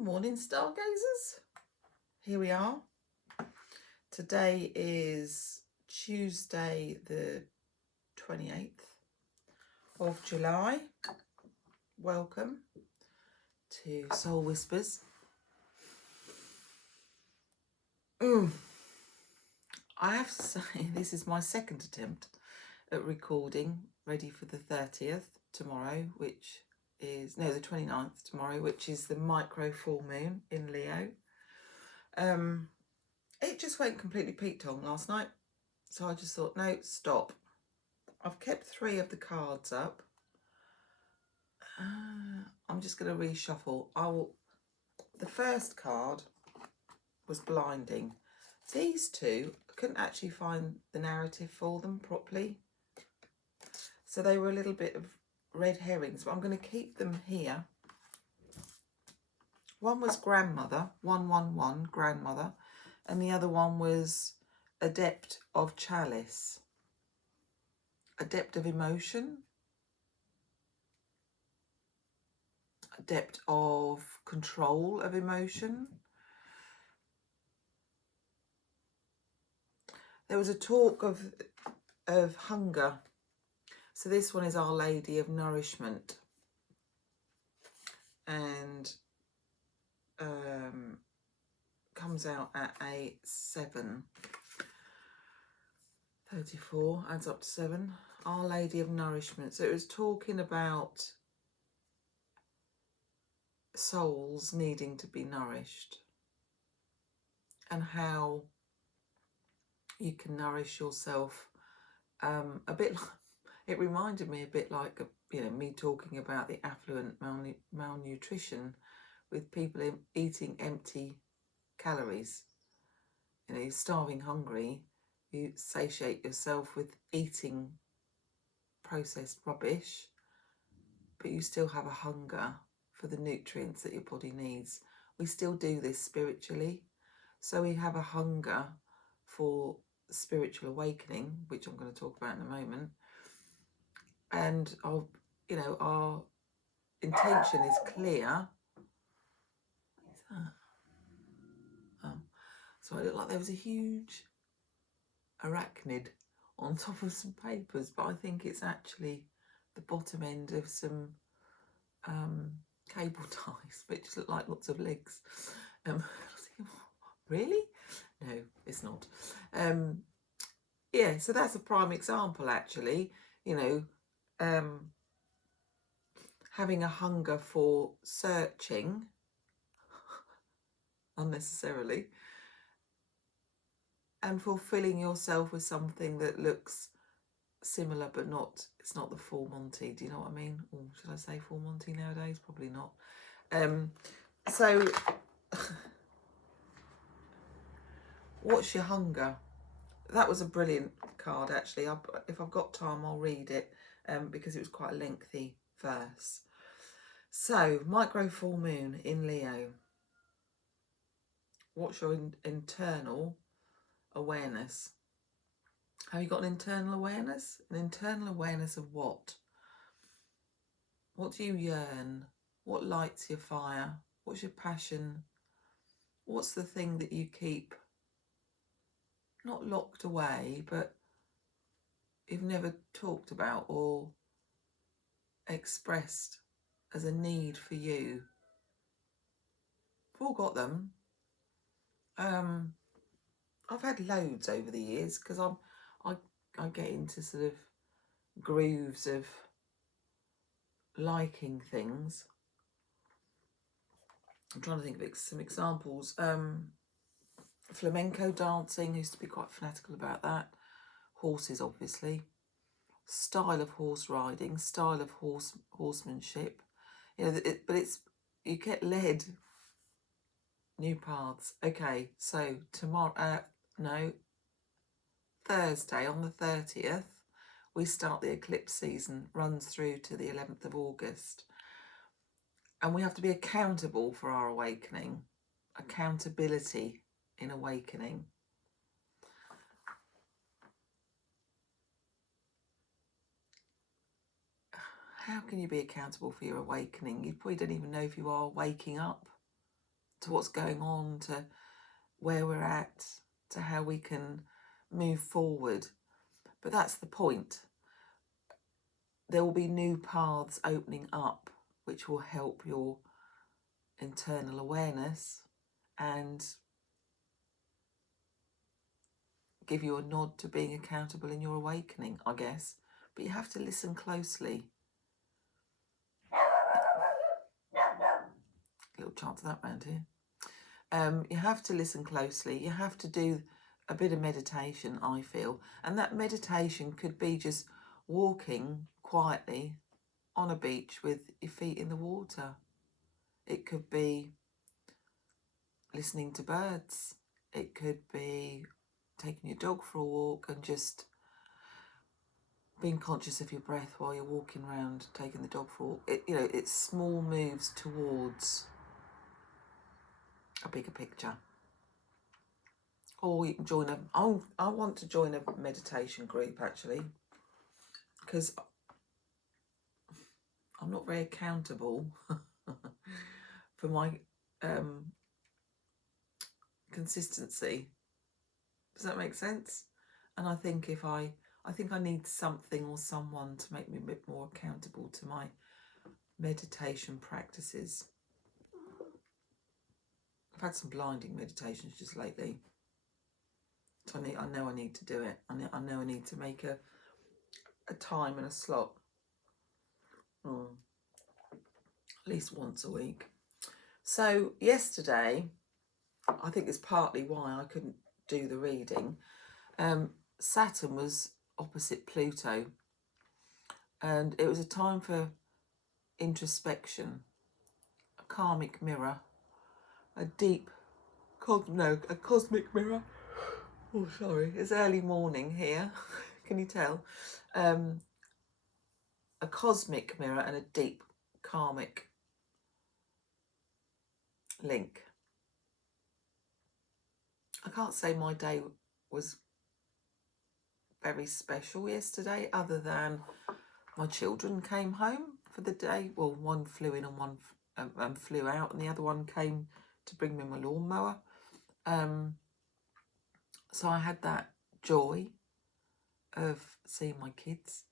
Morning, stargazers. Here we are. Today is Tuesday the 28th of July. Welcome to Soul Whispers. I have to say, this is my second attempt at recording, ready for the 30th tomorrow, which is, no, the 29th tomorrow, which is the micro full moon in Leo. It just went completely Pete Tong last night. So I just thought, no, stop. I've kept 3 of the cards up. I'm just going to reshuffle. The first card was blinding. These 2, I couldn't actually find the narrative for them properly. So they were a little bit of red herrings, but I'm going to keep them here. One was grandmother, 111, grandmother, and the other one was adept of chalice, adept of emotion, adept of control of emotion. There was a talk of hunger. So this one is Our Lady of Nourishment. And comes out at a 7. 34 adds up to 7. Our Lady of Nourishment. So it was talking about souls needing to be nourished and how you can nourish yourself. A bit like, it reminded me a bit like, me talking about the affluent malnutrition with people eating empty calories. You're starving hungry, you satiate yourself with eating processed rubbish, but you still have a hunger for the nutrients that your body needs. We still do this spiritually. So we have a hunger for spiritual awakening, which I'm going to talk about in a moment. And our intention is clear. What is that? Oh, so it looked like there was a huge arachnid on top of some papers, but I think it's actually the bottom end of some cable ties, but it just looked like lots of legs. I was thinking, really? No, it's not. Yeah, so that's a prime example, actually. Having a hunger for searching unnecessarily and fulfilling yourself with something that looks similar but it's not the full Monty. Do you know what I mean? Or should I say full Monty nowadays? Probably not. So what's your hunger? That was a brilliant card, actually. If I've got time, I'll read it because it was quite a lengthy verse. So, micro full moon in Leo. What's your internal awareness? Have you got an internal awareness? An internal awareness of what? What do you yearn? What lights your fire? What's your passion? What's the thing that you keep not locked away, but you've never talked about or expressed as a need for you? We've all got them. I've had loads over the years because I get into sort of grooves of liking things. I'm trying to think of some examples. Flamenco dancing, used to be quite fanatical about that. Horses, obviously. Style of horse riding, style of horsemanship. You get led new paths. Okay, so Thursday on the 30th, we start the eclipse season, runs through to the 11th of August. And we have to be accountable for our awakening. Accountability in awakening. How can you be accountable for your awakening? You probably don't even know if you are waking up to what's going on, to where we're at, to how we can move forward. But that's the point. There will be new paths opening up which will help your internal awareness and give you a nod to being accountable in your awakening, I guess. But you have to listen closely. A little chant of that round here. You have to listen closely. You have to do a bit of meditation, I feel. And that meditation could be just walking quietly on a beach with your feet in the water. It could be listening to birds. It could be taking your dog for a walk and just being conscious of your breath while you're walking around, taking the dog for a walk. It's small moves towards a bigger picture. Or you can join I want to join a meditation group, actually, because I'm not very accountable for my consistency. Does that make sense? And I think I need something or someone to make me a bit more accountable to my meditation practices. I've had some blinding meditations just lately. So I know I need to do it. I know I need to make a time and a slot. At least once a week. So yesterday, I think it's partly why I couldn't do the reading. Saturn was opposite Pluto, and it was a time for introspection, a karmic mirror, a cosmic mirror. Oh, sorry, it's early morning here. Can you tell? A cosmic mirror and a deep karmic link. I can't say my day was very special yesterday, other than my children came home for the day. Well, one flew in and one flew out, and the other one came to bring me my lawnmower. So I had that joy of seeing my kids.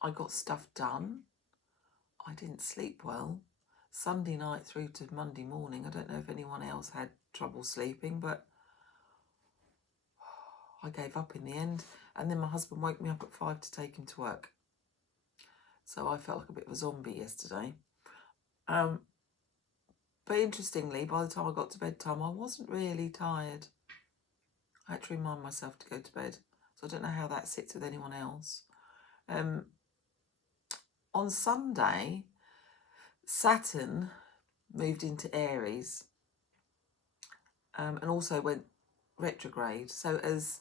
I got stuff done. I didn't sleep well. Sunday night through to Monday morning. I don't know if anyone else had trouble sleeping, but I gave up in the end. And then my husband woke me up at 5 to take him to work. So I felt like a bit of a zombie yesterday. But interestingly, by the time I got to bedtime, I wasn't really tired. I had to remind myself to go to bed. So I don't know how that sits with anyone else. On Sunday, Saturn moved into Aries and also went retrograde. So as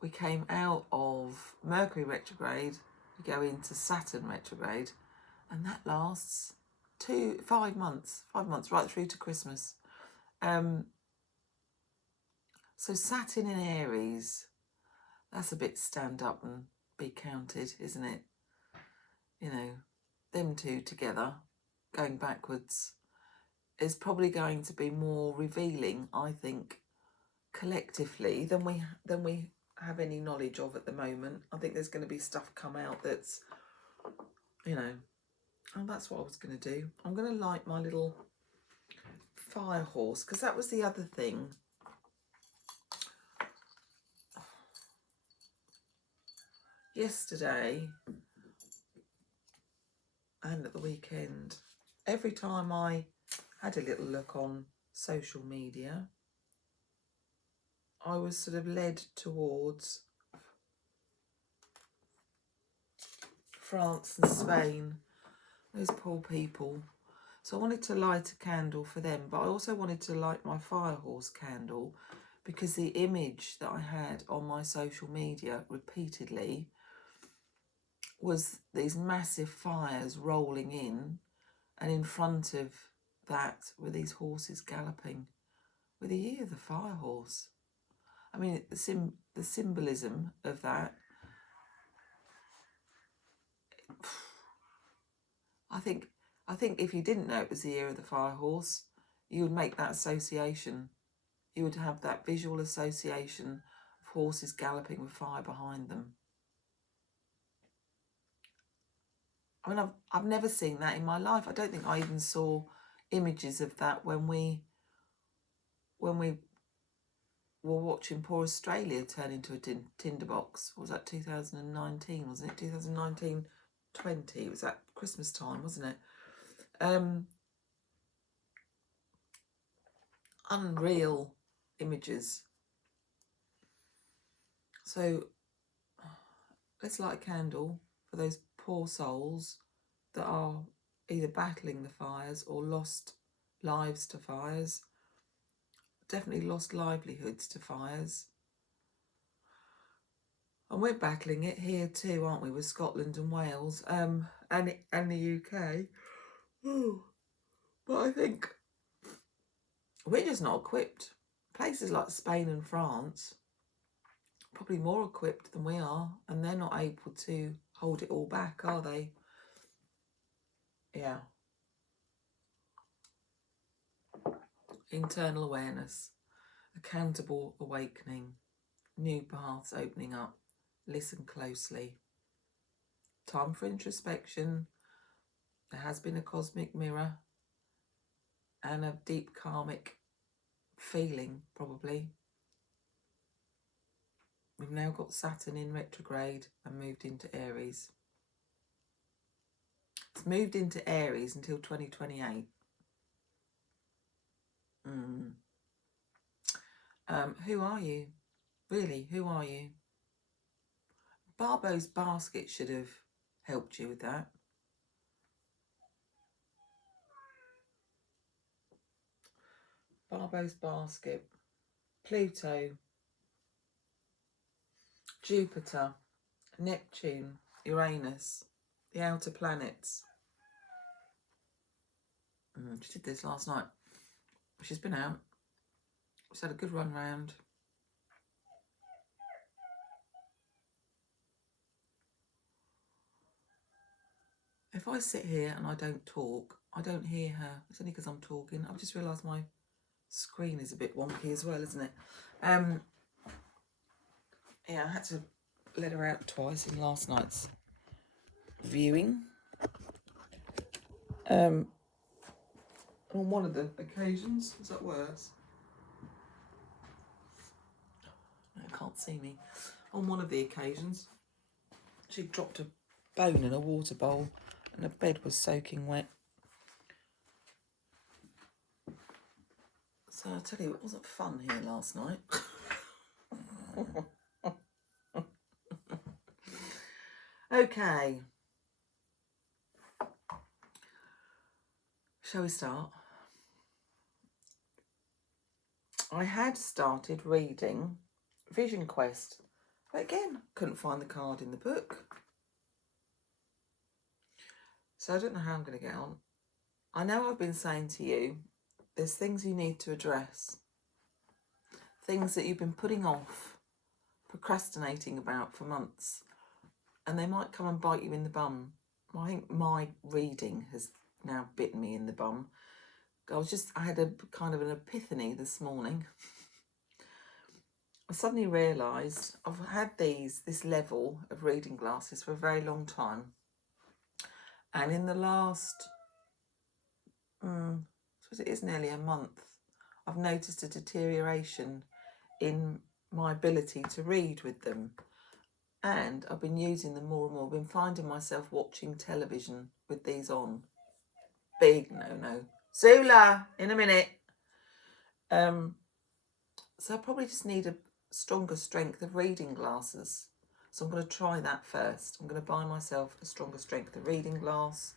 we came out of Mercury retrograde, we go into Saturn retrograde, and that lasts 5 months, right through to Christmas. So Saturn in Aries, that's a bit stand up and be counted, isn't it? Them two together, going backwards, is probably going to be more revealing, I think, collectively than we have any knowledge of at the moment. I think there's going to be stuff come out that's, that's what I was going to do. I'm going to light my little fire horse, because that was the other thing. Yesterday and at the weekend, every time I had a little look on social media, I was sort of led towards France and Spain, those poor people. So I wanted to light a candle for them, but I also wanted to light my fire horse candle, because the image that I had on my social media repeatedly was these massive fires rolling in, and in front of that were these horses galloping with the year of the fire horse. I mean, the symbolism of that, I think I think if you didn't know it was the year of the fire horse, you would make that association. You would have that visual association of horses galloping with fire behind them. I mean, I've never seen that in my life. I don't think I even saw images of that when we were watching poor Australia turn into a tinderbox. What was that, 2019, wasn't it? 2019, 20. It was at Christmas time, wasn't it? Unreal images. So let's light a candle for those poor souls that are either battling the fires or lost lives to fires. Definitely lost livelihoods to fires. And we're battling it here too, aren't we, with Scotland and Wales, and the UK. Ooh. But I think we're just not equipped. Places like Spain and France, probably more equipped than we are, and they're not able to hold it all back, are they? Yeah. Internal awareness, accountable awakening, new paths opening up, listen closely. Time for introspection. There has been a cosmic mirror and a deep karmic feeling, probably. We've now got Saturn in retrograde and moved into Aries. It's moved into Aries until 2028. Who are you? Really, who are you? Bandeaux's basket should have helped you with that. Bandeaux's basket. Pluto. Jupiter. Neptune. Uranus. The outer planets. She did this last night. She's been out. She's had a good run round. If I sit here and I don't talk, I don't hear her. It's only because I'm talking. I've just realised my screen is a bit wonky as well, isn't it? Yeah, I had to let her out twice in last night's viewing. On one of the occasions, was that worse? No, can't see me. On one of the occasions, she dropped a bone in a water bowl and the bed was soaking wet. So I tell you, it wasn't fun here last night. Okay. Shall we start? I had started reading Vision Quest, but again, couldn't find the card in the book. So I don't know how I'm going to get on. I know I've been saying to you, there's things you need to address. Things that you've been putting off, procrastinating about for months. And they might come and bite you in the bum. I think my reading has now bitten me in the bum. I had a kind of an epiphany this morning. I suddenly realised I've had this level of reading glasses for a very long time. And in the last, I suppose it is nearly a month, I've noticed a deterioration in my ability to read with them. And I've been using them more and more. I've been finding myself watching television with these on. Big no. Zula, in a minute. So I probably just need a stronger strength of reading glasses. So I'm going to try that first. I'm going to buy myself a stronger strength of reading glass.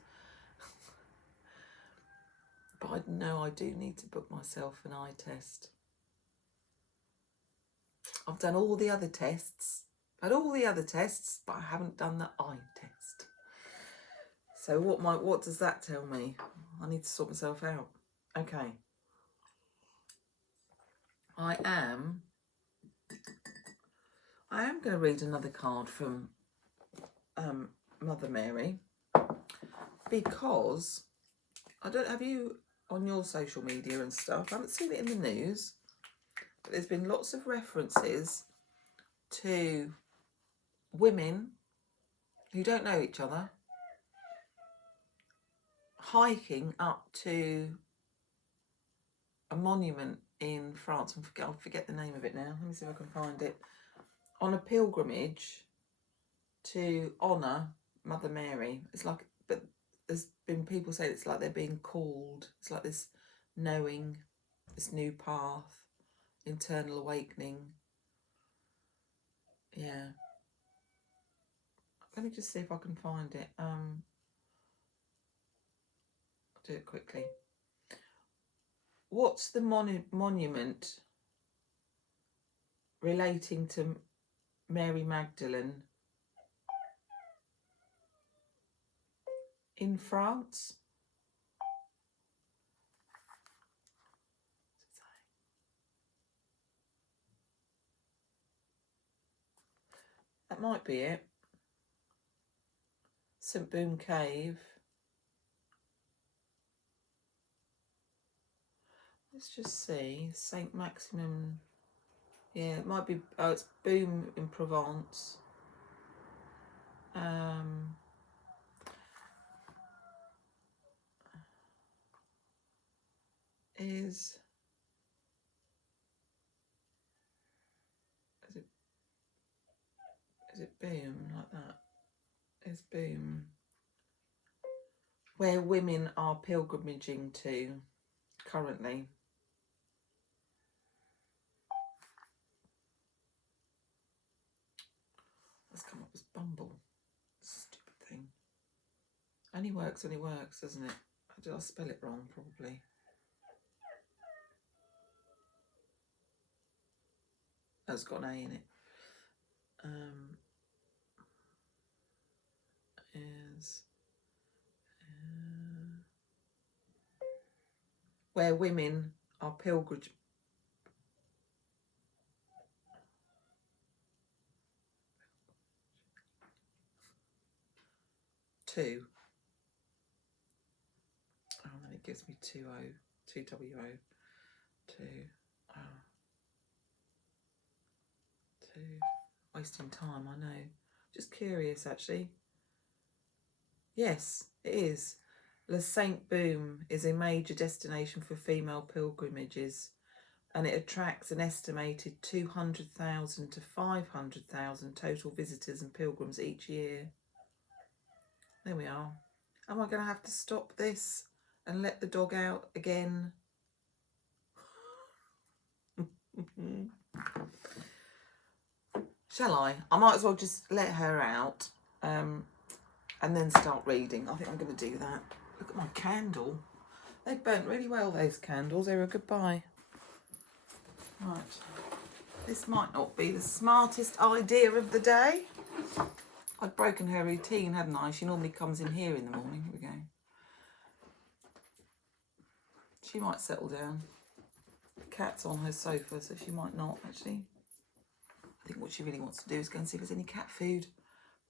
But I know I do need to book myself an eye test. I've done all the other tests. But I haven't done the eye test. So what does that tell me? I need to sort myself out. Okay. I am going to read another card from Mother Mary, because I don't have you on your social media and stuff. I haven't seen it in the news, but there's been lots of references to women who don't know each other hiking up to a monument in France. I'll forget the name of it now. Let me see if I can find it. On a pilgrimage to honour Mother Mary. It's like, but there's been people say it's like they're being called. It's like this knowing, this new path, internal awakening. Yeah. Let me just see if I can find it. I'll do it quickly. What's the monument relating to Mary Magdalene in France? That might be it. St. Boom Cave. Let's just see. St. Maximum. Yeah, it might be. Oh, it's Boom in Provence. Is it Boom like that? Is Boom where women are pilgrimaging to currently? Let's come up as Bumble. Stupid thing. Only works, doesn't it? Did I spell it wrong? Probably. Oh, it's got an A in it. Where women are pilgrimage. Two. Oh, and then it gives me 2 WO. 2. Oh. 2. Wasting time, I know. Just curious, actually. Yes, it is. Le Saint Boom is a major destination for female pilgrimages, and it attracts an estimated 200,000 to 500,000 total visitors and pilgrims each year. There we are. Am I going to have to stop this and let the dog out again? Shall I? I might as well just let her out and then start reading. I think I'm going to do that. Look at my candle. They burnt really well, those candles. They were a good buy. Right. This might not be the smartest idea of the day. I'd broken her routine, hadn't I? She normally comes in here in the morning. Here we go. She might settle down. The cat's on her sofa, so she might not, actually. I think what she really wants to do is go and see if there's any cat food.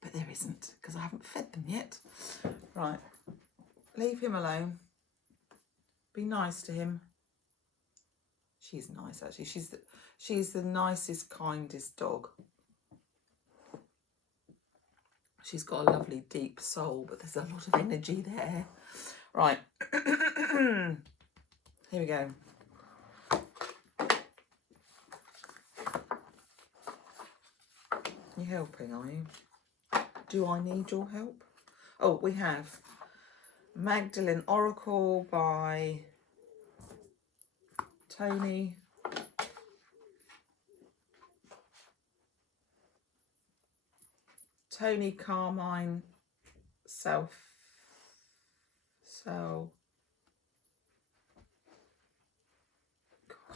But there isn't, because I haven't fed them yet. Right. Leave him alone. Be nice to him. She's nice, actually. She's the nicest, kindest dog. She's got a lovely, deep soul, but there's a lot of energy there. Right. Here we go. You helping, are you? Do I need your help? Oh, we have Magdalene Oracle by Tony Carmine I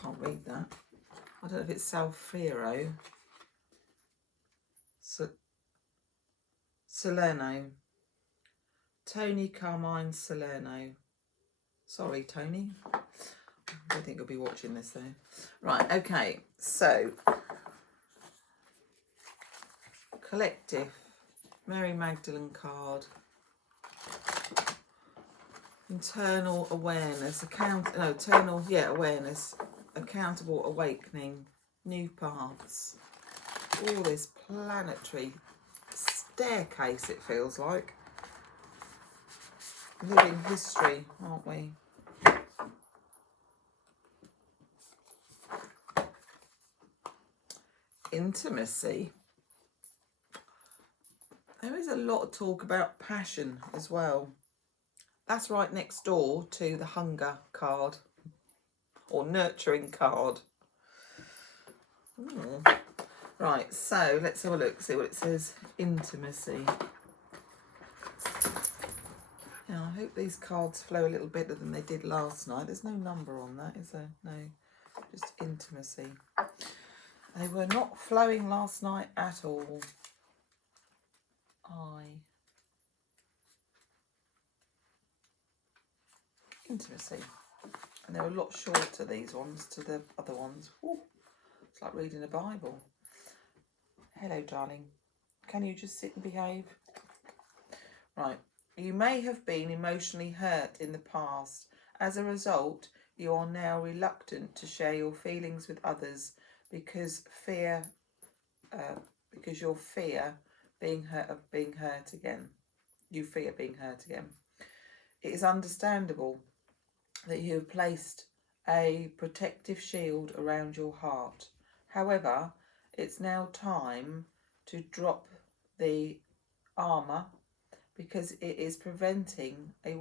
can't read that. I don't know if it's Salfiro. Salerno. Tony Carmine Salerno. Sorry, Tony. I don't think you'll be watching this though. Right, okay. So, collective. Mary Magdalene card. internal awareness, awareness, accountable awakening, new paths, all this planetary staircase, it feels like. Living history, aren't we? Intimacy. There is a lot of talk about passion as well. That's right next door to the hunger card or nurturing card. Right, so let's have a look, see what it says. Intimacy. Yeah, I hope these cards flow a little better than they did last night. There's no number on that, is there? No, just intimacy. They were not flowing last night at all. Intimacy. And they're a lot shorter, these ones, to the other ones. Ooh, it's like reading a Bible. Hello, darling. Can you just sit and behave? Right. You may have been emotionally hurt in the past. As a result, you are now reluctant to share your feelings with others because you fear being hurt again. You fear being hurt again. It is understandable that you have placed a protective shield around your heart. However, it's now time to drop the armour because it is preventing a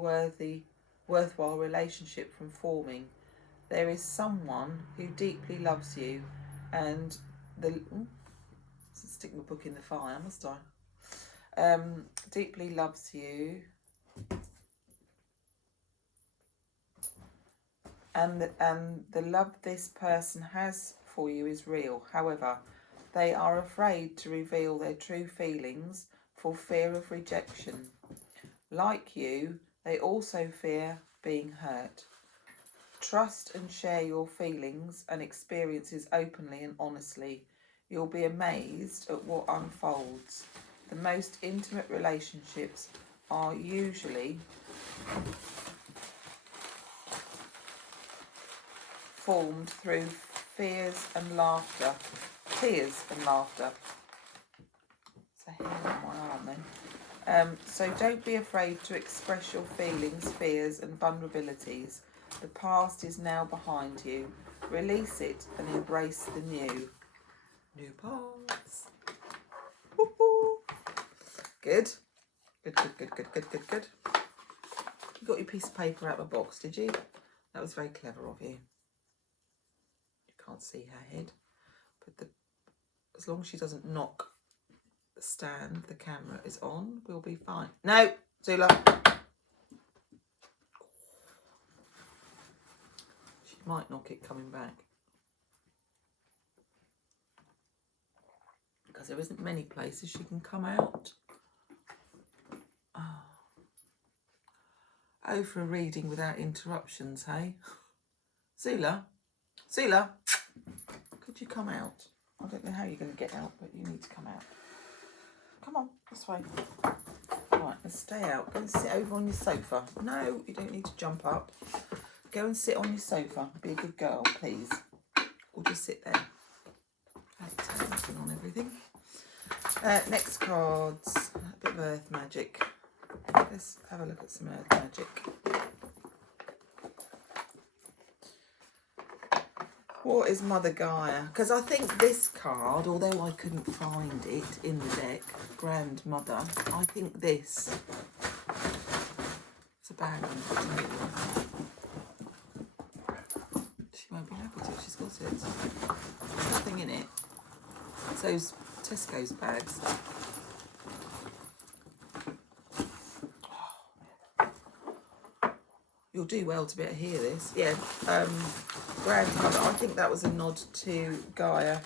worthwhile relationship from forming. There is someone who deeply loves you and stick my book in the fire, must I? Deeply loves you and the love this person has for you is real. However, they are afraid to reveal their true feelings for fear of rejection. Like you, they also fear being hurt. Trust and share your feelings and experiences openly and honestly. You'll be amazed at what unfolds. The most intimate relationships are usually formed through tears and laughter. It's a hair on my arm then. So don't be afraid to express your feelings, fears and vulnerabilities. The past is now behind you. Release it and embrace the new. New paths. Good. Good. You got your piece of paper out of the box, did you? That was very clever of you. You can't see her head, but as long as she doesn't knock the stand, the camera is on, we'll be fine. No, Zula. She might knock it coming back. Because there isn't many places she can come out. Oh, for a reading without interruptions, hey? Zula, could you come out? I don't know how you're going to get out, but you need to come out. Come on, this way. Right, let's stay out. Go and sit over on your sofa. No, you don't need to jump up. Go and sit on your sofa. Be a good girl, please. Or just sit there. Turn on everything. Next cards. A bit of earth magic. Let's have a look at some earth magic. What is Mother Gaia? Because I think this card, although I couldn't find it in the deck, Grandmother, I think this. It's a bad one. She won't be happy till she's got it. There's nothing in it. It's those Tesco's bags. You'll do well to be able to hear this. Yeah, Grandmother, I think that was a nod to Gaia.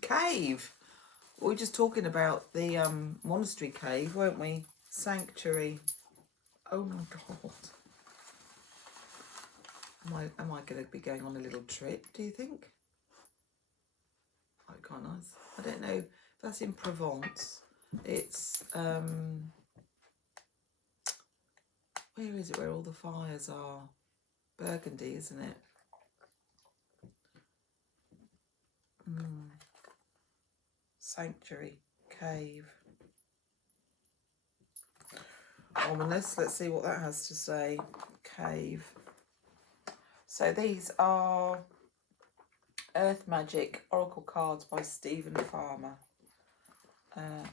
Cave. We were just talking about the monastery cave, weren't we? Sanctuary. Oh my God. Am I going to be going on a little trip, do you think? Quite nice. I don't know if that's in Provence. It's where is it where all the fires are? Burgundy, isn't it? Sanctuary, cave. Ominous. Let's see what that has to say. Cave. So these are Earth Magic Oracle cards by Stephen Farmer. Cave.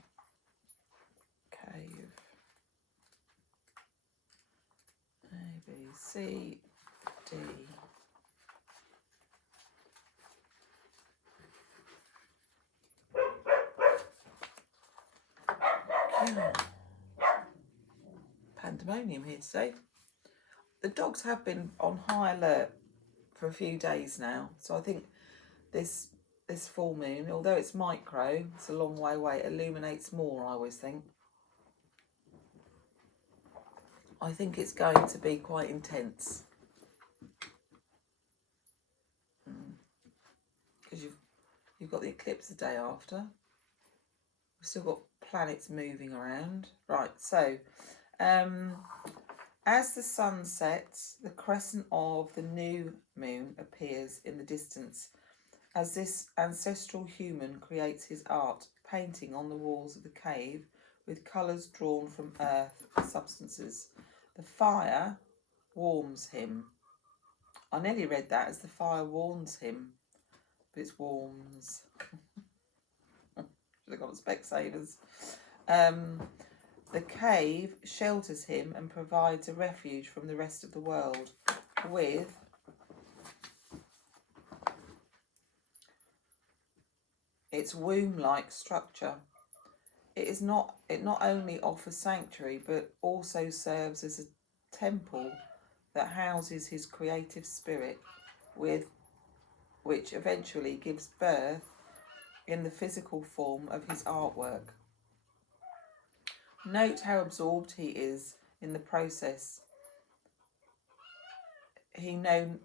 A, B, C, D. Pandemonium here today. The dogs have been on high alert for a few days now, so I think this full moon, although it's micro, it's a long way away, it illuminates more, I always think. I think it's going to be quite intense. Because you've got the eclipse the day after. We've still got planets moving around. Right, so as the sun sets, the crescent of the new moon appears in the distance as this ancestral human creates his art, painting on the walls of the cave with colours drawn from earth substances. The fire warms him. I nearly read that as the fire warns him, but it's warms. Should have got Specsavers. The cave shelters him and provides a refuge from the rest of the world with its womb-like structure. It not only offers sanctuary but also serves as a temple that houses his creative spirit, which eventually gives birth in the physical form of his artwork. Note how absorbed he is in the process. He no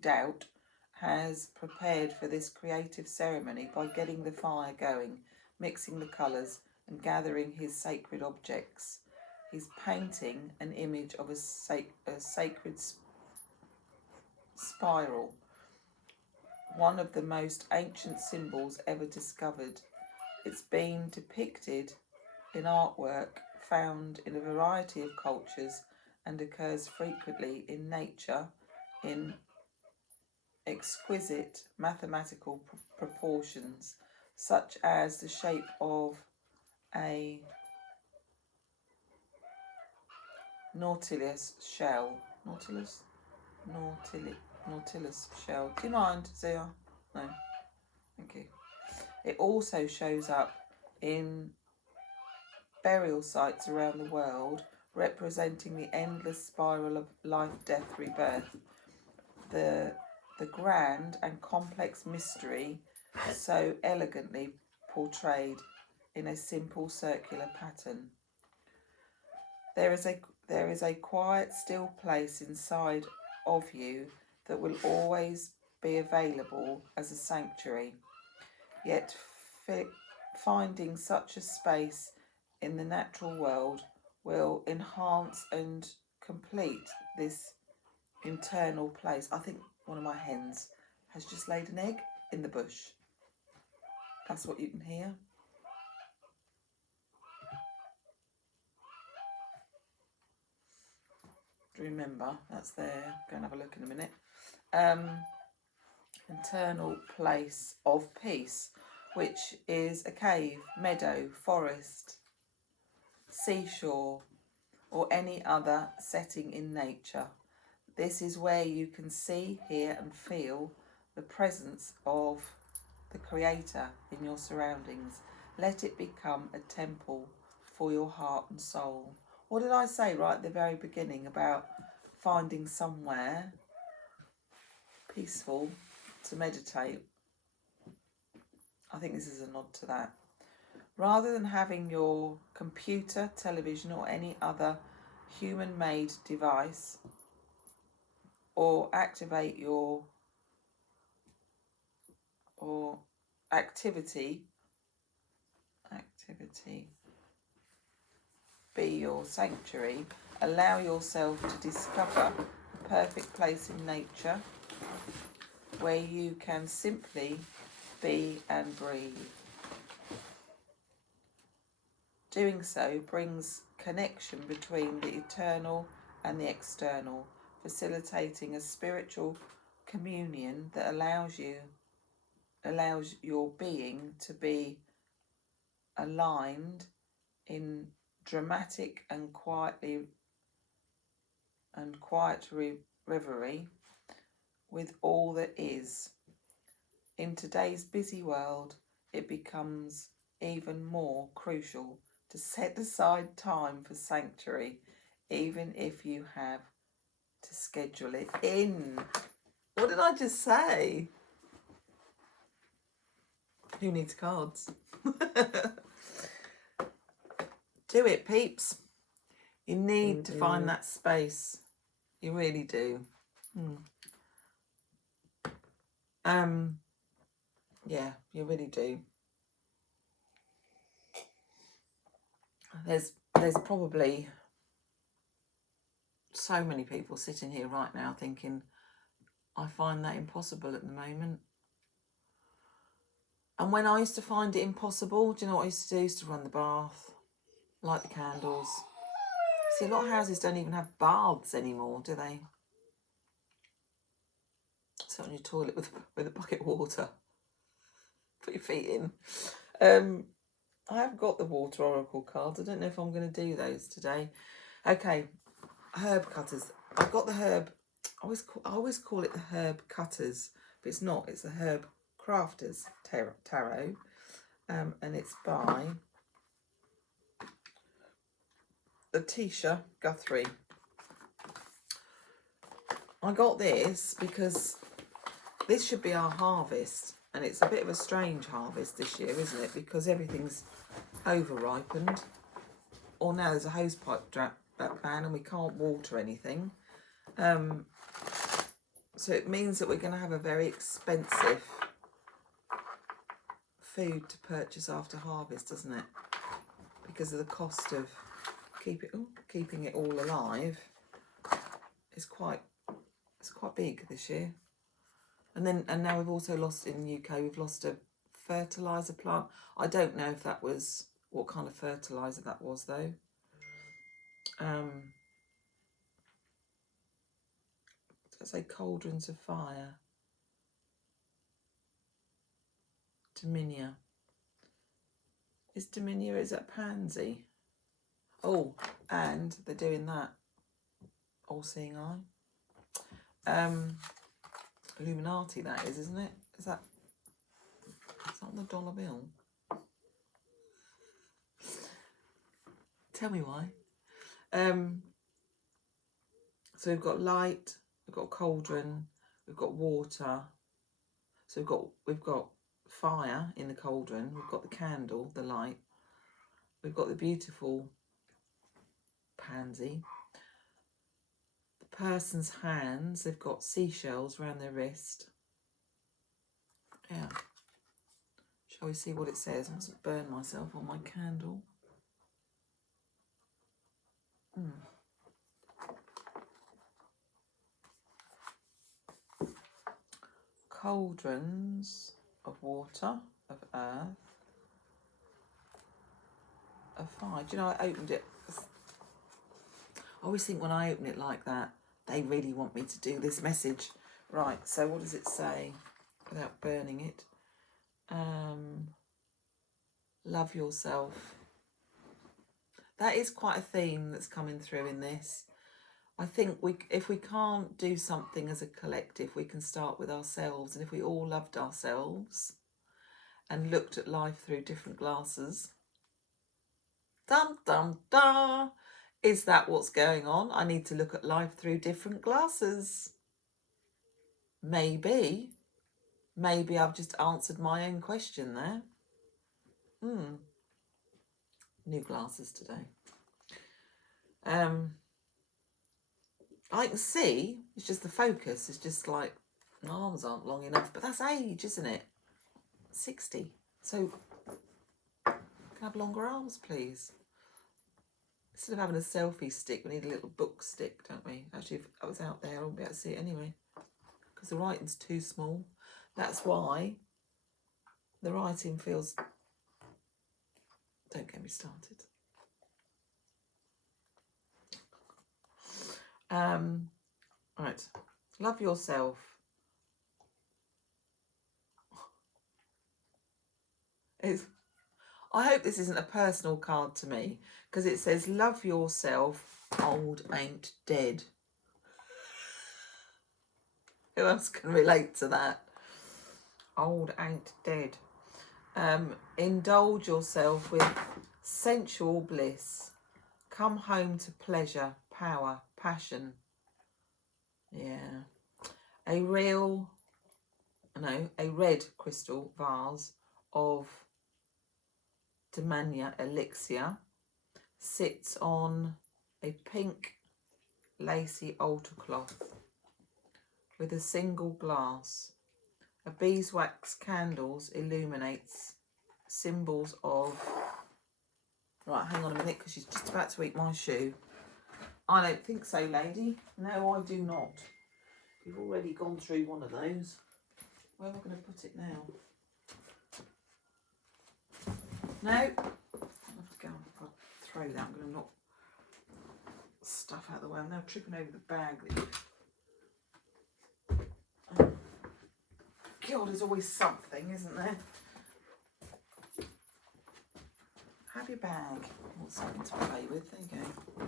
doubt has prepared for this creative ceremony by getting the fire going, mixing the colours and gathering his sacred objects. He's painting an image of a sacred spiral, one of the most ancient symbols ever discovered. It's been depicted in artwork found in a variety of cultures and occurs frequently in nature in exquisite mathematical proportions, such as the shape of a nautilus shell. Nautilus shell. Do you mind, Zia? No. Thank you. It also shows up in burial sites around the world, representing the endless spiral of life, death, rebirth. The grand and complex mystery so elegantly portrayed in a simple circular pattern. There is a quiet, still place inside of you that will always be available as a sanctuary. Yet finding such a space in the natural world will enhance and complete this internal place. I think one of my hens has just laid an egg in the bush. That's what you can hear. Remember, that's there. Go and have a look in a minute. Internal place of peace, which is a cave, meadow, forest, seashore, or any other setting in nature. This is where you can see, hear and feel the presence of the Creator in your surroundings. Let it become a temple for your heart and soul. What did I say right at the very beginning about finding somewhere peaceful to meditate? I think this is a nod to that. Rather than having your computer, television or any other human-made device or activate your activity be your sanctuary. Allow yourself to discover a perfect place in nature where you can simply be and breathe. Doing so brings connection between the eternal and the external, facilitating a spiritual communion that allows your being to be aligned in dramatic and quiet reverie with all that is. In today's busy world, it becomes even more crucial to set aside time for sanctuary, even if you have to schedule it in. What did I just say? Who needs cards? Do it, peeps. You need to find that space. You really do. Yeah, you really do. There's probably so many people sitting here right now thinking, I find that impossible at the moment. And when I used to find it impossible, do you know what I used to do? I used to run the bath, light the candles. See, a lot of houses don't even have baths anymore, do they? Sit on your toilet with a bucket of water. Put your feet in. I have got the water oracle cards. I don't know if I'm going to do those today. Okay, herb cutters. I've got the herb. I always call it the herb cutters, but it's not. It's the herb crafters tarot, and it's by Letitia Guthrie. I got this because this should be our harvest, and it's a bit of a strange harvest this year, isn't it? Because everything's over-ripened, or now there's a hosepipe ban and we can't water anything. So it means that we're going to have a very expensive food to purchase after harvest, doesn't it? Because of the cost of keeping it all alive is quite big this year. And now we've also lost, in the UK, we've lost a fertiliser plant. I don't know if that was, what kind of fertiliser that was though. Let's say cauldrons of fire. Dominia. Is that pansy? Oh, and they're doing that. All-seeing eye. Illuminati, that is, isn't it? Is that on the dollar bill? Tell me why. So we've got light, we've got cauldron, we've got water. So we've got fire in the cauldron, we've got the candle, the light, we've got the beautiful pansy. The person's hands, they've got seashells around their wrist. Yeah. Shall we see what it says? I mustn't burn myself on my candle. Cauldrons of water, of earth, of fire. Do you know, I opened it. I always think when I open it like that, they really want me to do this message. Right, so what does it say without burning it? Love yourself. That is quite a theme that's coming through in this. I think if we can't do something as a collective, we can start with ourselves. And if we all loved ourselves and looked at life through different glasses, dum, dum, dum, is that what's going on? I need to look at life through different glasses. Maybe I've just answered my own question there. New glasses today. I can see, it's just the focus. It's just like, my arms aren't long enough. But that's age, isn't it? 60. So, can I have longer arms, please? Instead of having a selfie stick, we need a little book stick, don't we? Actually, if I was out there, I wouldn't be able to see it anyway. Because the writing's too small. That's why the writing feels... Don't get me started. Right. Love yourself. I hope this isn't a personal card to me, because it says, love yourself, old ain't dead. Who else can relate to that? Old ain't dead. Indulge yourself with sensual bliss. Come home to pleasure, power, passion. Yeah. A red crystal vase of Domania elixir sits on a pink lacy altar cloth with a single glass. A beeswax candles illuminates symbols of... Right, hang on a minute, because she's just about to eat my shoe. I don't think so, lady. No, I do not. You've already gone through one of those. Where am I going to put it now? No. I'll have to go. If I throw that, I'm going to knock stuff out of the way. I'm now tripping over the bag. God, there's always something, isn't there? Have your bag. Want something to play with? There you go.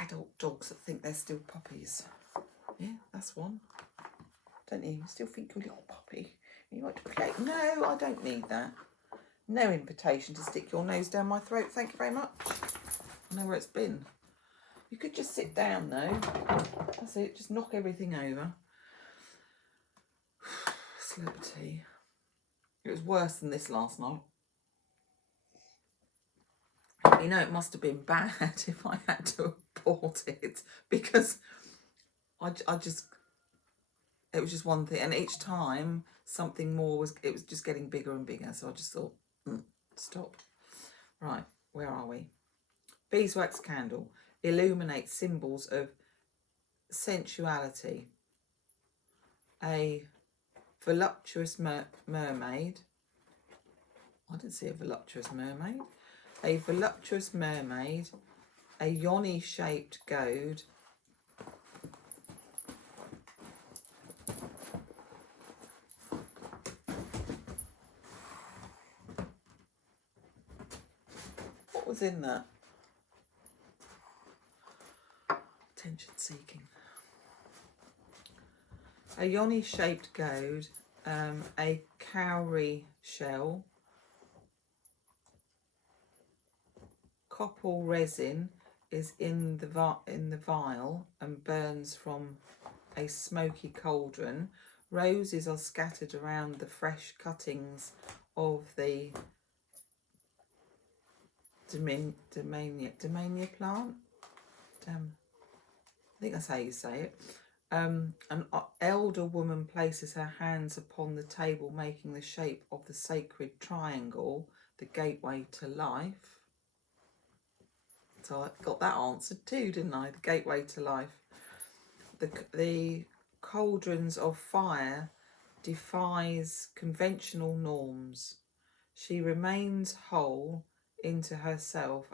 Adult dogs that think they're still puppies. Yeah, that's one. Don't you? You still think you're a little puppy? You like to play? No, I don't need that. No invitation to stick your nose down my throat. Thank you very much. I know where it's been. You could just sit down though. That's it. Just knock everything over. Celebrity. It was worse than this last night. You know, it must have been bad if I had to abort it, because I just, it was just one thing, and each time something more was, it was just getting bigger and bigger. So I just thought, stop. Right, where are we? Beeswax candle illuminates symbols of sensuality. A voluptuous mermaid. I didn't see a voluptuous mermaid. A voluptuous mermaid, a yoni-shaped gourd, what was in that? Attention seeking. A yoni-shaped gourd, a cowrie shell, copal resin is in the vial and burns from a smoky cauldron. Roses are scattered around the fresh cuttings of the Domania plant. I think that's how you say it. An elder woman places her hands upon the table, making the shape of the sacred triangle, the gateway to life. So I got that answered too, didn't I? The gateway to life. The cauldrons of fire defies conventional norms. She remains whole unto herself,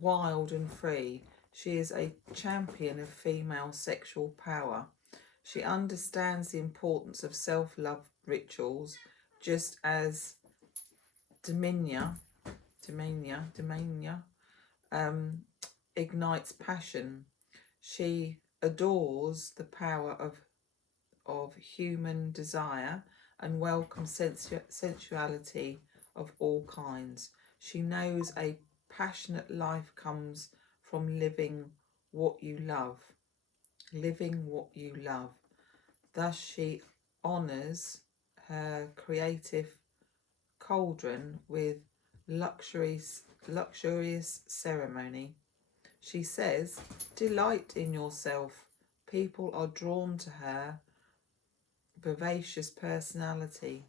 wild and free. She is a champion of female sexual power. She understands the importance of self-love rituals, just as Domania ignites passion. She adores the power of human desire and welcomes sensuality of all kinds. She knows a passionate life comes from living what you love. Thus she honours her creative cauldron with luxurious ceremony. She says, delight in yourself. People are drawn to her vivacious personality.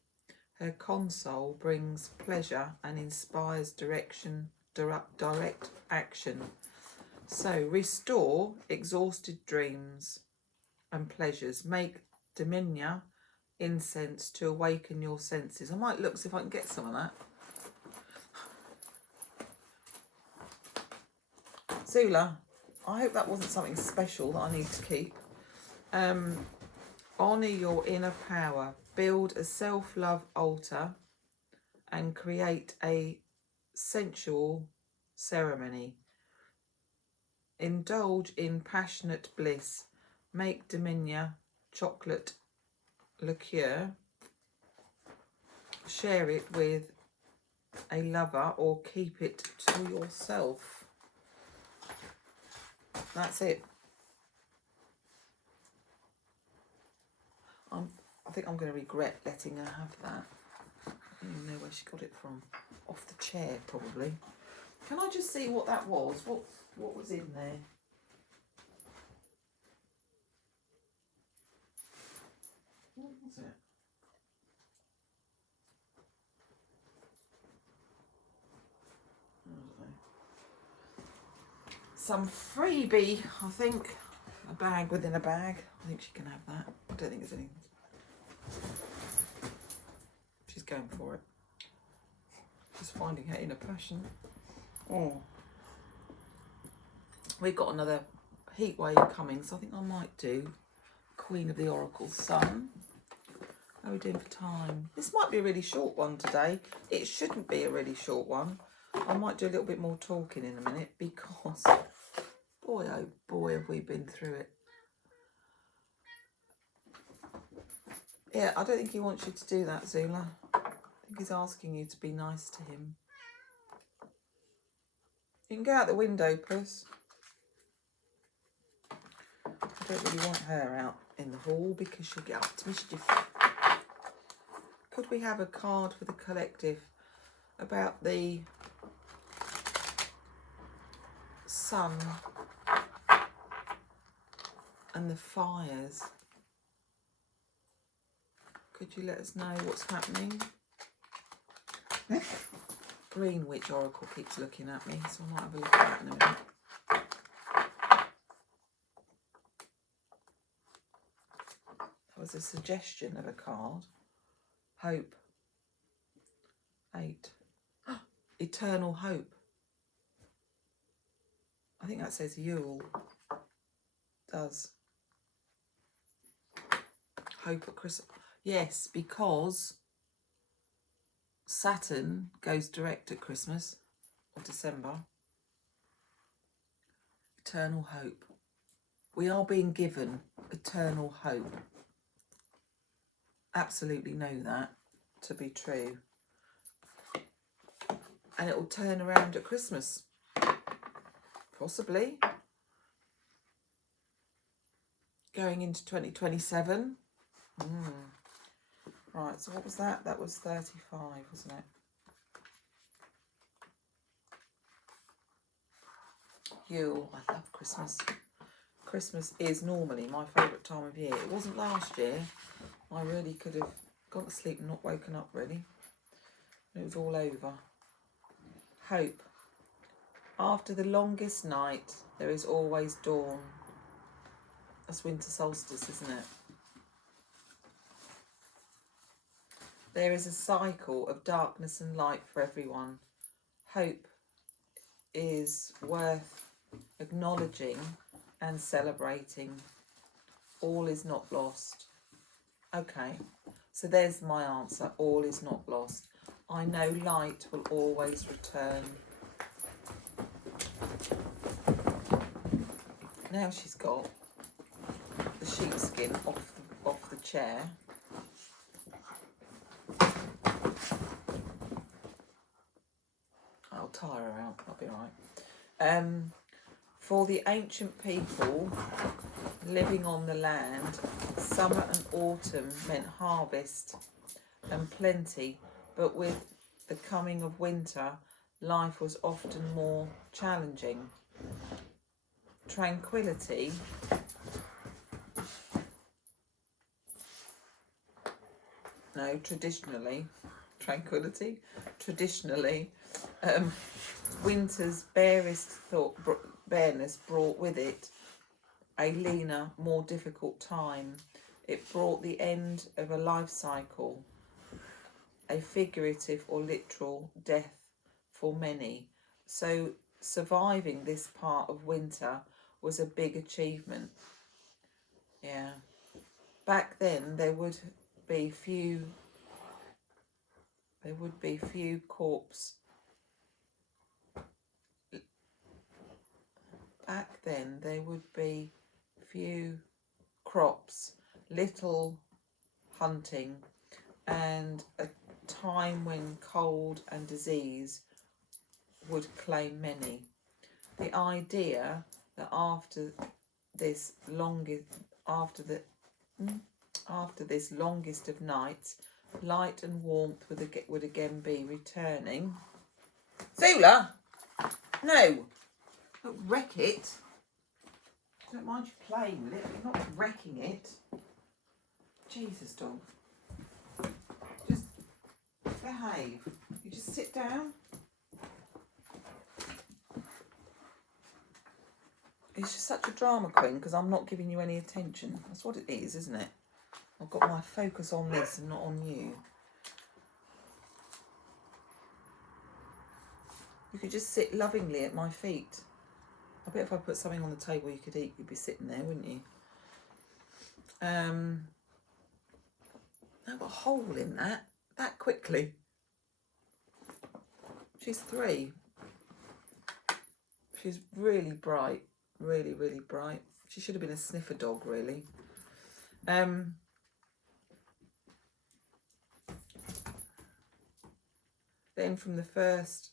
Her console brings pleasure and inspires direct action. So restore exhausted dreams and pleasures. Make Domina incense to awaken your senses. I might look, see if I can get some of that. Zula, I hope that wasn't something special that I need to keep. Honour your inner power. Build a self-love altar and create a sensual ceremony. Indulge in passionate bliss. Make Domina chocolate liqueur. Share it with a lover or keep it to yourself. That's it. I think I'm going to regret letting her have that. I don't even know where she got it from. Off the chair, probably. Can I just see what that was? What was in there? What was it? Some freebie, I think. A bag within a bag. I think she can have that. I don't think there's anything. She's going for it. Just finding her inner passion. Oh. We've got another heat wave coming, so I think I might do Queen of the Oracle Sun. How are we doing for time? This might be a really short one today. It shouldn't be a really short one. I might do a little bit more talking in a minute because, boy oh boy, have we been through it. Yeah, I don't think he wants you to do that, Zula. I think he's asking you to be nice to him. You can go out the window, Puss. I don't really want her out in the hall because she'll get up to mischief. Could we have a card for the collective about the sun and the fires? Could you let us know what's happening? Green Witch Oracle keeps looking at me, so I might have a look at that in a minute. That was a suggestion of a card. Hope. 8. Eternal hope. I think that says Yule. Does. Hope at Christmas. Yes, because Saturn goes direct at Christmas or December. Eternal hope. We are being given eternal hope. Absolutely know that to be true. And it will turn around at Christmas. Possibly. Going into 2027. Right, so what was that? That was 35, wasn't it? Yule. I love Christmas. Christmas is normally my favourite time of year. It wasn't last year. I really could have gone to sleep and not woken up, really. It was all over. Hope. After the longest night, there is always dawn. That's winter solstice, isn't it? There is a cycle of darkness and light for everyone. Hope is worth acknowledging and celebrating. All is not lost. Okay, so there's my answer. All is not lost. I know light will always return. Now she's got the sheepskin off the chair. I'll tire her out, I'll be all right. For the ancient people living on the land, summer and autumn meant harvest and plenty, but with the coming of winter, life was often more challenging. Tranquility traditionally, winter's bareness brought with it a leaner, more difficult time. It brought the end of a life cycle, a figurative or literal death for many. So surviving this part of winter was a big achievement. Yeah. Back then there would be few crops. Back then there would be few crops, little hunting, and a time when cold and disease would claim many. The idea that after this longest of nights, light and warmth would again be returning. Zula, no, don't wreck it. I don't mind you playing with it, but you're not wrecking it. Jesus, dog. Just behave. You just sit down. It's just such a drama queen because I'm not giving you any attention. That's what it is, isn't it? I've got my focus on this and not on you. You could just sit lovingly at my feet. I bet if I put something on the table you could eat, you'd be sitting there, wouldn't you? I've got a hole in that quickly. She's 3. She's really bright, really, really bright. She should have been a sniffer dog, really. Then from the first,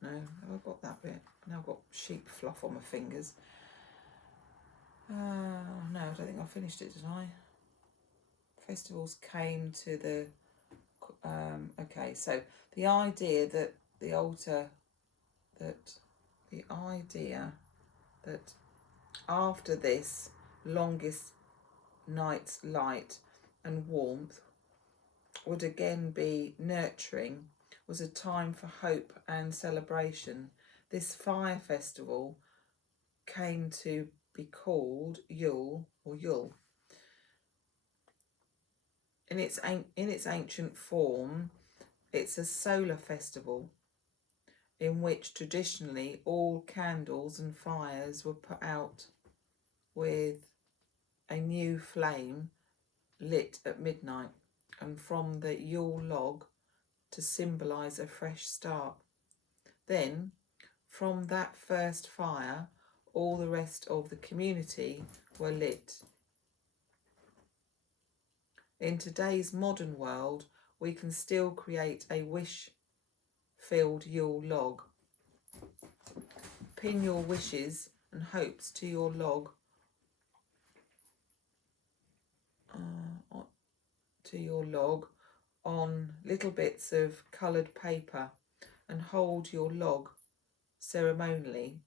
no, have I got that bit? Now I've got sheep fluff on my fingers. No, I don't think I finished it, did I? Festivals came to the, okay, so the idea that after this longest night's light and warmth would again be nurturing was a time for hope and celebration. This fire festival came to be called Yule, or Yule. In its ancient form, it's a solar festival in which traditionally all candles and fires were put out with a new flame lit at midnight, and from the Yule log to symbolise a fresh start. Then, from that first fire, all the rest of the community were lit. In today's modern world, we can still create a wish-filled Yule log. Pin your wishes and hopes to your log on little bits of coloured paper and hold your log ceremonially,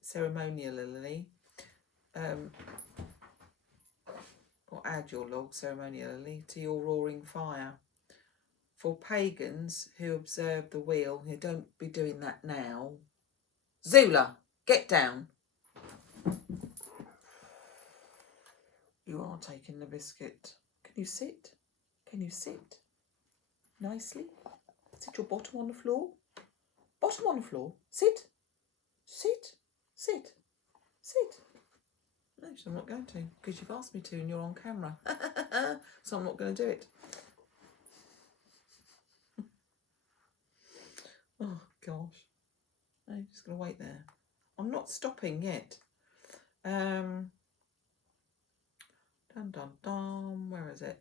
or add your log ceremonially to your roaring fire. For pagans who observe the wheel, you don't be doing that now. Zula, get down. You are taking the biscuit. Can you sit? Can you sit? Nicely. Sit your bottom on the floor. Bottom on the floor. Sit. Sit. Sit. Sit. No, so I'm not going to, because you've asked me to and you're on camera. So I'm not going to do it. Oh, gosh. No, I'm just going to wait there. I'm not stopping yet. Dun, dun, dun. Where is it?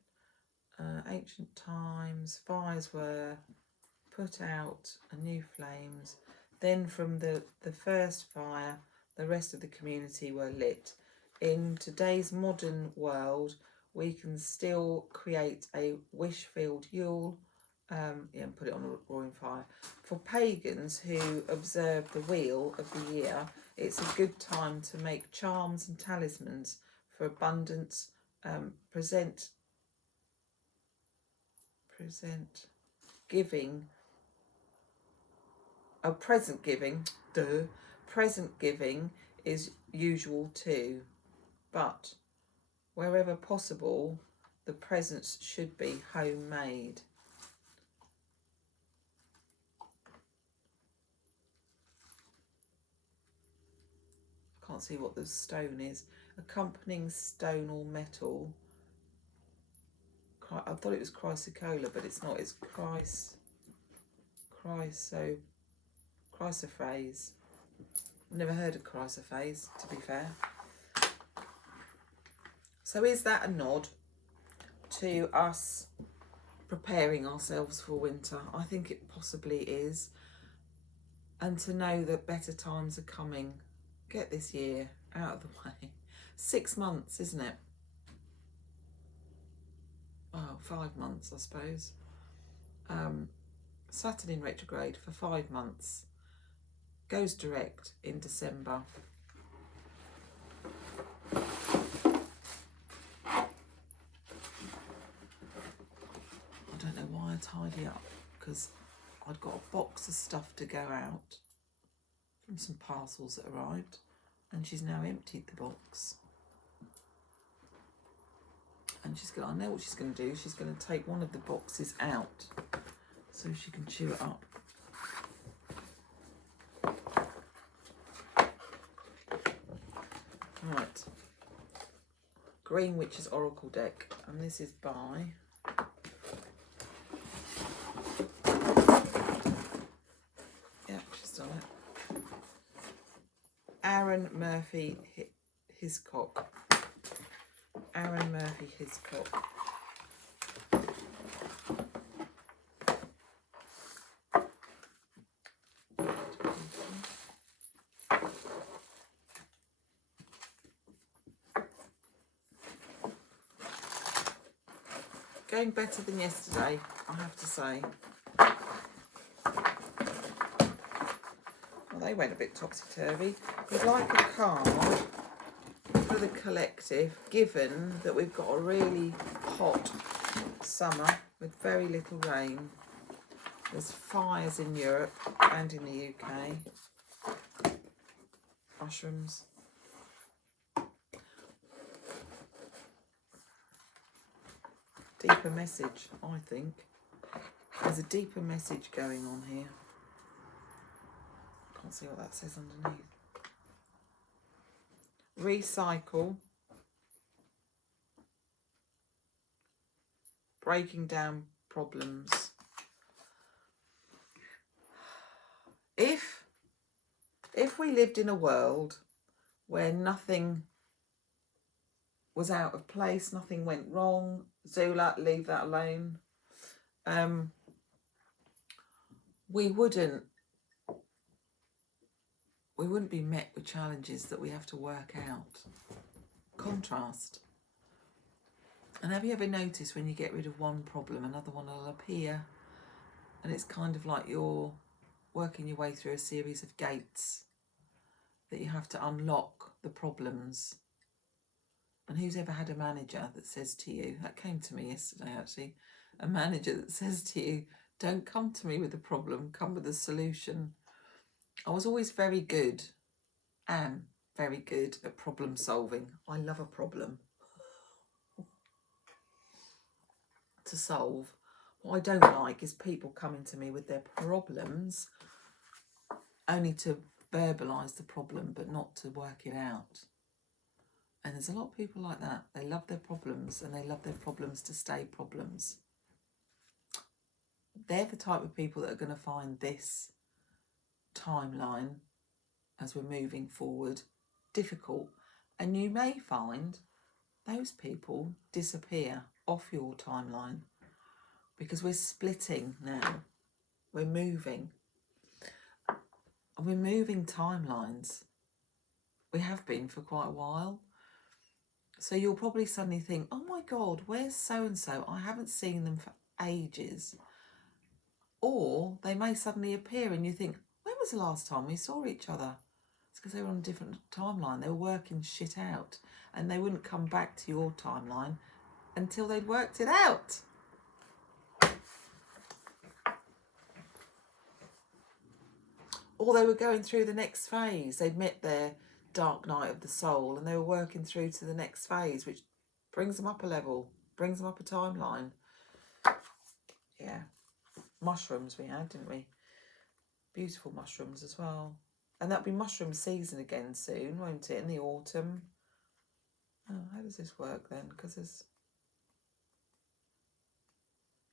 Ancient times, fires were put out and new flames. Then from the first fire, the rest of the community were lit. In today's modern world, we can still create a wish-filled Yule Yeah, and put it on a roaring fire. For pagans who observe the wheel of the year, it's a good time to make charms and talismans for abundance, present giving, present giving, present giving is usual too, but wherever possible, the presents should be homemade. I can't see what the stone is. Accompanying stone or metal. I thought it was chrysocolla, but it's not. It's chrysoprase. I've never heard of chrysoprase, to be fair. So is that a nod to us preparing ourselves for winter? I think it possibly is. And to know that better times are coming. Get this year out of the way. 6 months, isn't it? Well, 5 months, I suppose. Saturn in retrograde for 5 months. Goes direct in December. I don't know why I tidy up, because I'd got a box of stuff to go out from some parcels that arrived, and she's now emptied the box. And I know what she's going to do. She's going to take one of the boxes out so she can chew it up. Right. Green Witch's Oracle deck, and this is by Aaron Murphy Hiscock. Aaron Murphy Hiscock. Going better than yesterday, I have to say. Well, they went a bit topsy-turvy. We'd like a card for the collective, given that we've got a really hot summer with very little rain. There's fires in Europe and in the UK. Mushrooms. Deeper message, I think. There's a deeper message going on here. Can't see what that says underneath. Recycle. Breaking down problems. If we lived in a world where nothing was out of place, nothing went wrong, Zula, leave that alone, we wouldn't be met with challenges that we have to work out. Contrast. And have you ever noticed when you get rid of one problem, another one will appear, and it's kind of like you're working your way through a series of gates that you have to unlock the problems. And who's ever had a manager that says to you, that came to me yesterday actually, a manager that says to you, don't come to me with a problem, come with a solution. I was always very good at problem solving. I love a problem to solve. What I don't like is people coming to me with their problems only to verbalise the problem but not to work it out. And there's a lot of people like that. They love their problems and they love their problems to stay problems. They're the type of people that are going to find this timeline as we're moving forward difficult. And you may find those people disappear off your timeline because we're splitting now. We're moving. And we're moving timelines. We have been for quite a while. So you'll probably suddenly think, oh my God, where's so-and-so? I haven't seen them for ages. Or they may suddenly appear and you think, when was the last time we saw each other? It's because they were on a different timeline. They were working shit out, and they wouldn't come back to your timeline until they'd worked it out. Or they were going through the next phase. They'd met their dark night of the soul and they were working through to the next phase, which brings them up a level, brings them up a timeline. Yeah. Mushrooms we had, didn't we? Beautiful mushrooms as well. And that'll be mushroom season again soon, won't it? In the autumn. Oh, how does this work then? Because there's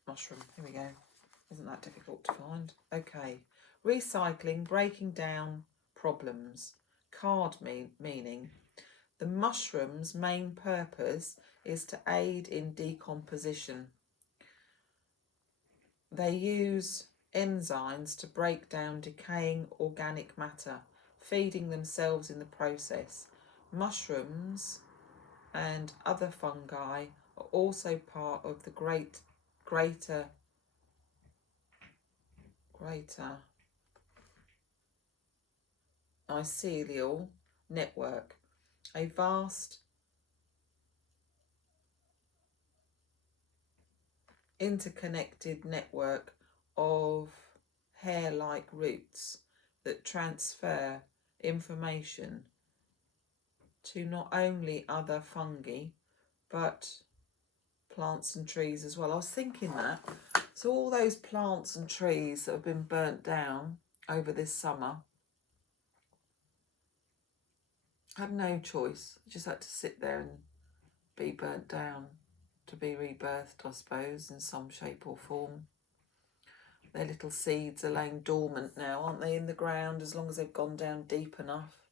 mushroom. Here we go. Isn't that difficult to find? Okay. Recycling, breaking down problems. Card meaning. The mushroom's main purpose is to aid in decomposition. They use enzymes to break down decaying organic matter, feeding themselves in the process. Mushrooms and other fungi are also part of the greater mycelial network, a vast interconnected network of hair-like roots that transfer information to not only other fungi but plants and trees as well. I was thinking that. So all those plants and trees that have been burnt down over this summer had no choice. Just had to sit there and be burnt down to be rebirthed, I suppose, in some shape or form. Their little seeds are laying dormant now, aren't they, in the ground, as long as they've gone down deep enough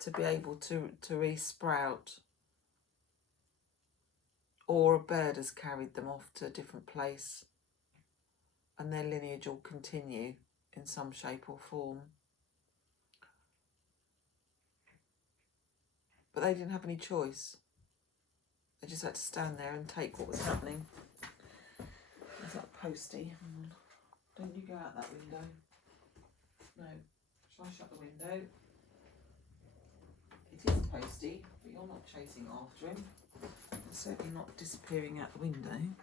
to be able to re-sprout. Or a bird has carried them off to a different place and their lineage will continue in some shape or form. But they didn't have any choice. They just had to stand there and take what was happening. Is that posty? Don't you go out that window. No. Shall I shut the window? It is posty, but you're not chasing after him. You're certainly not disappearing out the window.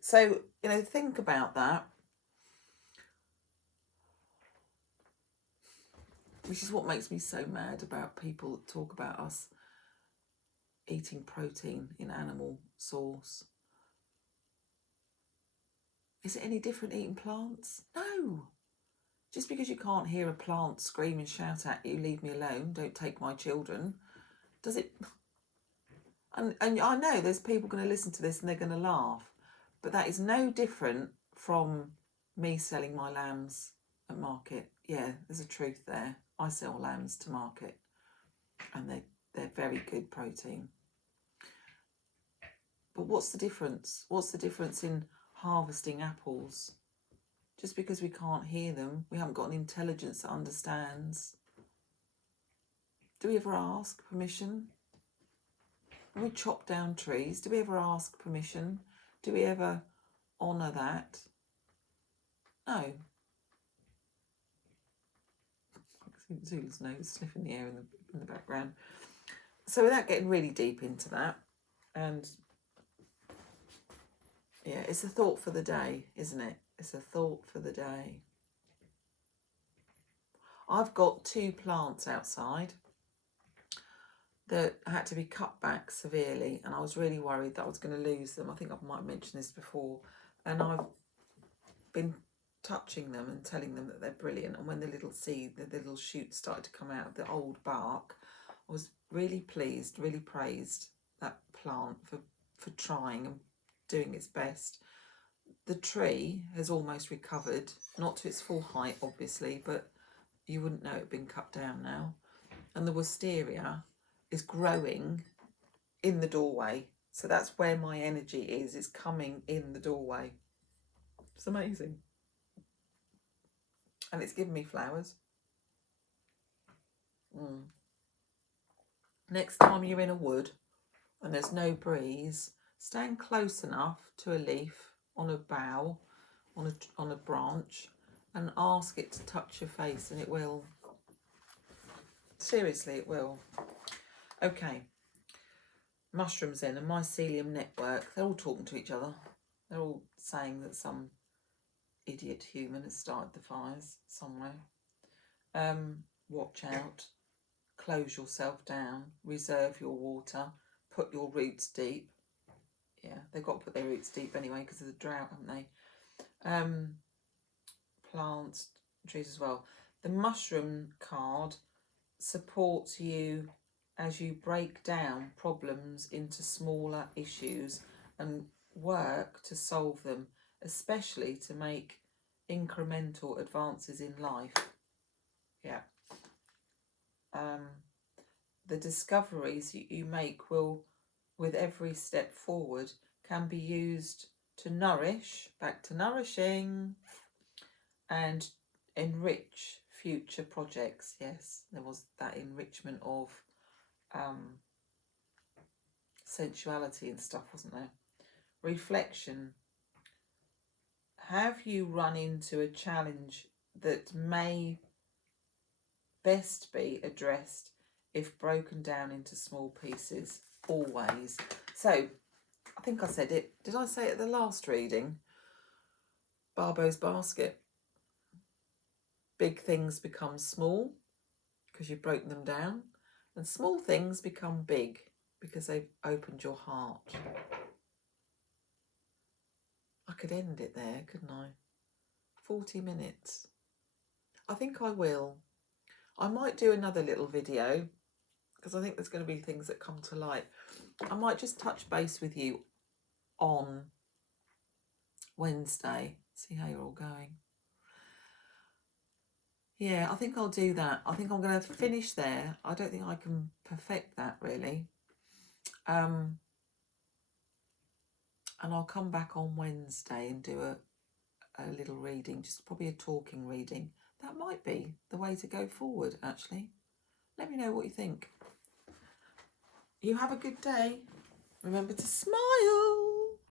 So, think about that. Which is what makes me so mad about people that talk about us eating protein in animal source. Is it any different eating plants? No. Just because you can't hear a plant scream and shout at you, leave me alone, don't take my children, does it? And I know there's people going to listen to this and they're going to laugh, but that is no different from me selling my lambs at market. Yeah, there's a truth there. I sell lambs to market and they're very good protein. But what's the difference? What's the difference in harvesting apples? Just because we can't hear them, we haven't got an intelligence that understands. Do we ever ask permission? When we chop down trees, do we ever ask permission? Do we ever honour that? No. Zula's nose sniffing the air in the background. So without getting really deep into that, and yeah, it's a thought for the day, isn't it? It's a thought for the day. I've got 2 plants outside that had to be cut back severely, and I was really worried that I was going to lose them. I think I might have mentioned this before, and I've been touching them and telling them that they're brilliant. And when the little shoots started to come out of the old bark, I was really pleased, really praised that plant for trying and doing its best. The tree has almost recovered, not to its full height, obviously, but you wouldn't know it had been cut down now. And the wisteria is growing in the doorway. So that's where my energy is. It's coming in the doorway. It's amazing. And it's giving me flowers. Next time you're in a wood and there's no breeze, stand close enough to a leaf on a bough on a branch and ask it to touch your face, and it will. Seriously, it will. Okay. Mushrooms then, a mycelium network. They're all talking to each other. They're all saying that some idiot human has started the fires somewhere. Watch out. Close yourself down. Reserve your water. Put your roots deep. Yeah, they've got to put their roots deep anyway because of the drought, haven't they? Plants, trees as well. The mushroom card supports you as you break down problems into smaller issues and work to solve them, especially to make incremental advances in life. Yeah. The discoveries you make will, with every step forward, can be used to nourish, back to nourishing, and enrich future projects. Yes, there was that enrichment of sensuality and stuff, wasn't there? Reflection. Have you run into a challenge that may best be addressed if broken down into small pieces? Always. So, I think I said it. Did I say it at the last reading? Barbo's basket. Big things become small because you've broken them down, and small things become big because they've opened your heart. I could end it there, couldn't I? 40 minutes. I think I will. I might do another little video because I think there's going to be things that come to light. I might just touch base with you on Wednesday, see how you're all going. Yeah, I think I'll do that. I think I'm going to finish there. I don't think I can perfect that really. And I'll come back on Wednesday and do a little reading, just probably a talking reading. That might be the way to go forward, actually. Let me know what you think. You have a good day. Remember to smile.